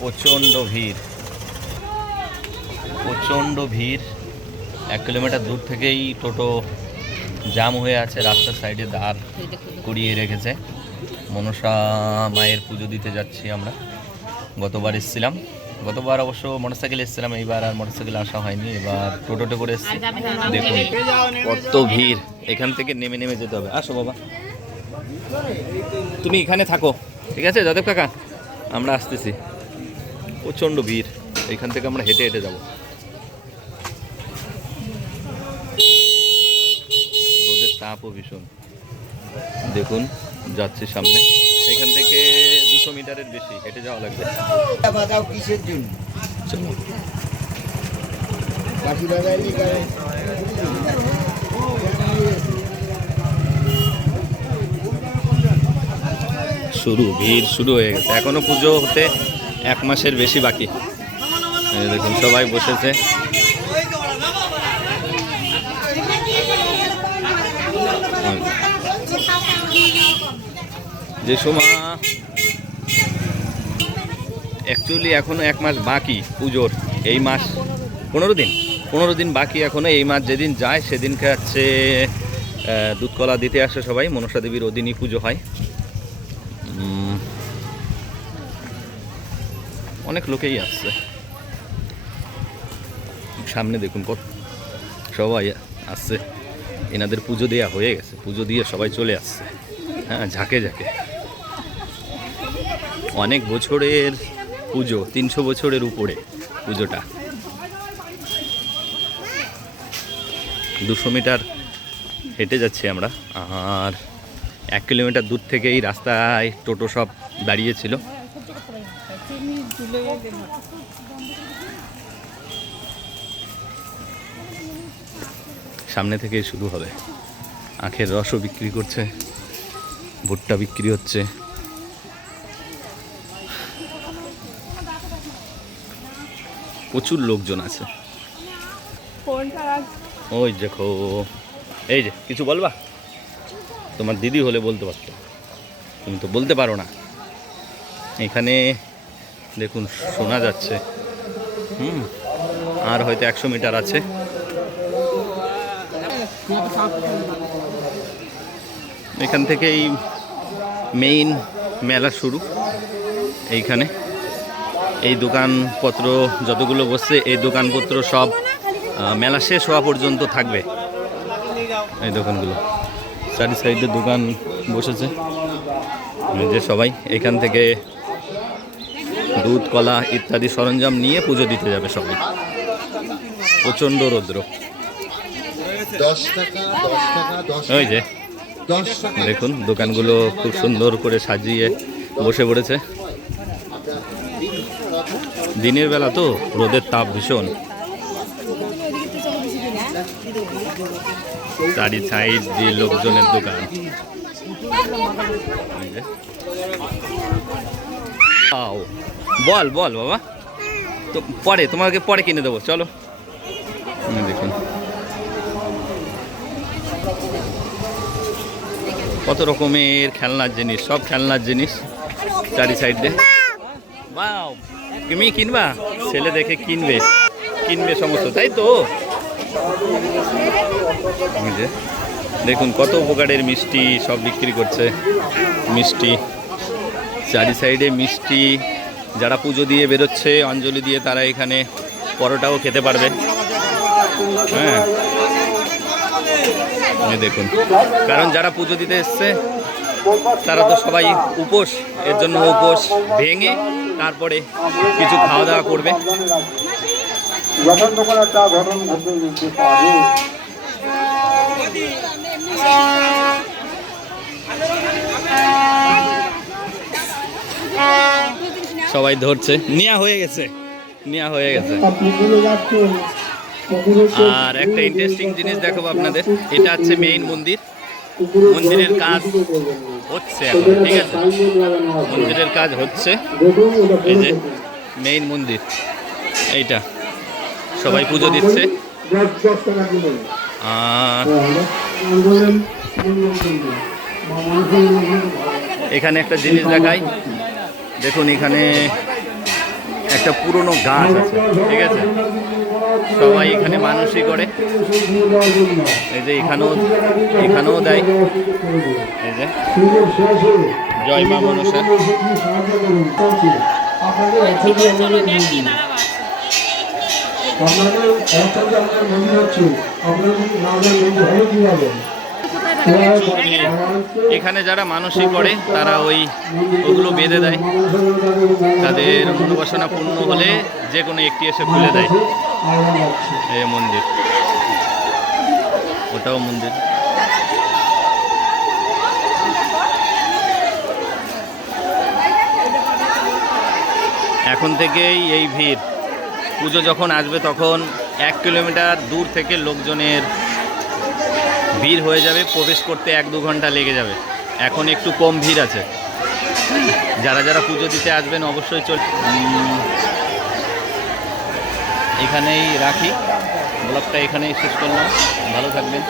প্রচণ্ড ভিড়, প্রচণ্ড ভিড়। 1 কিলোমিটার দূর থেকেই টোটো জাম হয়ে আছে, রাস্তার সাইডে দাঁড় করিয়ে রেখেছে। মনসা মায়ের পুজো দিতে যাচ্ছি আমরা। গতবার এসেছিলাম, গতবার অবশ্য মোটরসাইকেল এসেছিলাম, এইবার আর মোটরসাইকেল আসা হয়নি, এবার টোটোতে করে এসেছি। দেখুন কত ভিড়, এখান থেকে নেমে নেমে যেতে হবে। আসো বাবা, তুমি এখানে থাকো, ঠিক আছে যাদব কাকা, আমরা আসতেছি। প্রচণ্ড ভিড়, এখান থেকে আমরা হেঁটে হেঁটে যাব। রোদের তাপও ভীষণ। দেখুন যাচ্ছি সামনে, এখান থেকে 200 মিটারের বেশি হেঁটে যাওয়া লাগবে। কিসের জন্য? চলো। ভিড় শুরু হয়ে গেছে, এখনো পুজো হতে 1 মাসের বেশি বাকি। দেখুন সবাই বসেছে। যে সময় অ্যাকচুয়ালি এখনো 1 মাস বাকি পুজোর, এই মাস 15 দিন বাকি এখনো। এই মাস যেদিন যায় সেদিনকে হচ্ছে দুধকলা দিতে আসে সবাই, মনসা দেবীর ওদিনই পুজো হয়। অনেক লোকেই আসছে, সামনে দেখুন কত সবাই আসছে। এনাদের পুজো দেওয়া হয়ে গেছে, পুজো দিয়ে সবাই চলে আসছে। হ্যাঁ, ঝাঁকে ঝাঁকে। অনেক বছরের পুজো, 300 বছরের উপরে পুজোটা। 200 মিটার হেঁটে যাচ্ছি আমরা, আর 1 কিলোমিটার দূর থেকেই রাস্তায় টোটো সব দাঁড়িয়েছিল। সামনে থেকেই শুরু হবে। আখের রসও বিক্রি করছে, ভুট্টা বিক্রি হচ্ছে। প্রচুর লোকজন আছে। ওই দেখো, এই যে কিছু বলবা? তোমার দিদি হলে বলতে পারতো, তুমি তো বলতে পারো না। এখানে দেখুন শোনা যাচ্ছে। আর হয়তো 100 মিটার আছে। এখান থেকেই মেইন মেলা শুরু। এইখানে এই দোকানপত্র যতগুলো বসছে, এই দোকানপত্র সব মেলা শেষ হওয়া পর্যন্ত থাকবে। এই দোকানগুলো চারি সাইডে দোকান বসেছে, যে সবাই এখান থেকে দুধ কলা ইত্যাদি সরঞ্জাম নিয়ে পুজো দিতে যাবে সবাই। প্রচণ্ড রৌদ্র। ওই যে দেখুন দোকানগুলো খুব সুন্দর করে সাজিয়ে বসে পড়েছে। দিনের বেলা তো রোদের তাপ ভীষণ। চারি সাইড দিয়ে লোকজনের দোকান। বল বল বাবা, তো পরে তোমাকে পরে কিনে দেবো, চলো। দেখুন কত রকমের খেলনার জিনিস, সব খেলনার জিনিস চারি সাইডে। বাও, তুমি কিনবা? ছেলে দেখে কিনবে সমস্ত, তাই তো? দেখুন কত উপকারের মিষ্টি সব বিক্রি করছে। মিষ্টি চারি সাইডে মিষ্টি। যারা পুজো দিয়ে বেরোচ্ছে অঞ্জলি দিয়ে, তারা এখানে পরোটাও খেতে পারবে। হ্যাঁ দেখুন, কারণ যারা পুজো দিতে এসছে তারা তো সবাই উপোস, এর জন্য উপোস ভেঙে তারপরে কিছু খাওয়া দাওয়া করবে। সবাই ধরছে, নেওয়া হয়ে গেছে। আর একটা ইন্টারেস্টিং জিনিস দেখাবো আপনাদের। এটা হচ্ছে মেইন মন্দির। মন্দিরের কাজ হচ্ছে এখন, ঠিক আছে? মন্দিরের কাজ হচ্ছে। এই যে মেইন মন্দির, এইটা সবাই পুজো দিচ্ছে। আর এখানে একটা জিনিস দেখাই, দেখুন এখানে একটা পুরনো গাছ আছে, ঠিক আছে, সবাই এখানে মানুষই করে। এই যে এখানেও দেয়, এই যে জয় মা মনসা। এখানে যারা মানসিক করে তারা ওগুলো বেঁধে দেয়, তাদের মনোবাসনা পূর্ণ হলে যে কোনো একটি এসে খুলে দেয়। এই মন্দির, ওটাও মন্দির। এখন থেকেই এই ভিড়, পুজো যখন আসবে তখন 1 কিলোমিটার দূর থেকে লোকজনের ভিড় হয়ে যাবে, প্রবেশ করতে 1-2 ঘন্টা লেগে যাবে। এখন একটু কম ভিড় আছে। যারা যারা পুজো দিতে আসবেন অবশ্যই এখানেই রাখি, ব্লগটা এখানেই শেষ করলাম। ভালো থাকবেন।